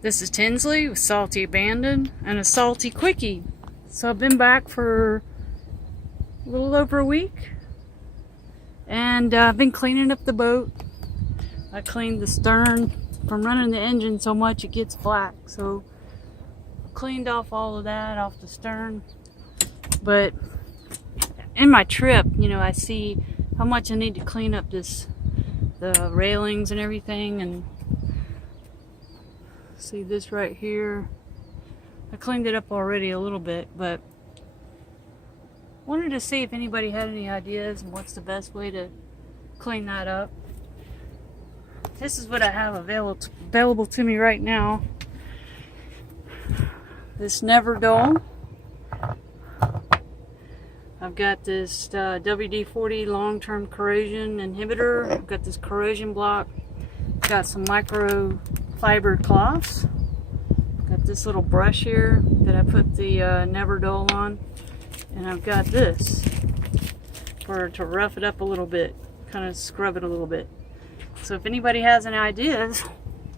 This is Tinsley with Salty Abandon and a Salty Quickie. So I've been back for a little over a week, and I've been cleaning up the boat. I cleaned the stern from running the engine so much it gets black, so I cleaned off all of that off the stern. But in my trip, I see how much I need to clean up the railings and everything, and see this right here. I cleaned it up already a little bit, but wanted to see if anybody had any ideas and what's the best way to clean that up. This is what I have available to me right now. This Never Dull. I've got this WD-40 long-term corrosion inhibitor. I've got this corrosion block. Got some microfiber cloths. Got this little brush here that I put the Never Dull on. And I've got this to rough it up a little bit, kind of scrub it a little bit. So if anybody has any ideas,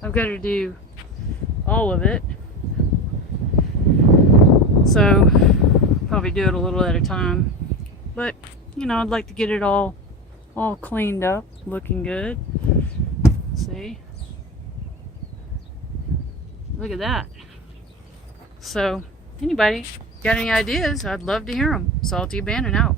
I've got to do all of it. So probably do it a little at a time. But I'd like to get it all cleaned up, looking good. See? Look at that. So anybody got any ideas? I'd love to hear them. Salty Abandon out.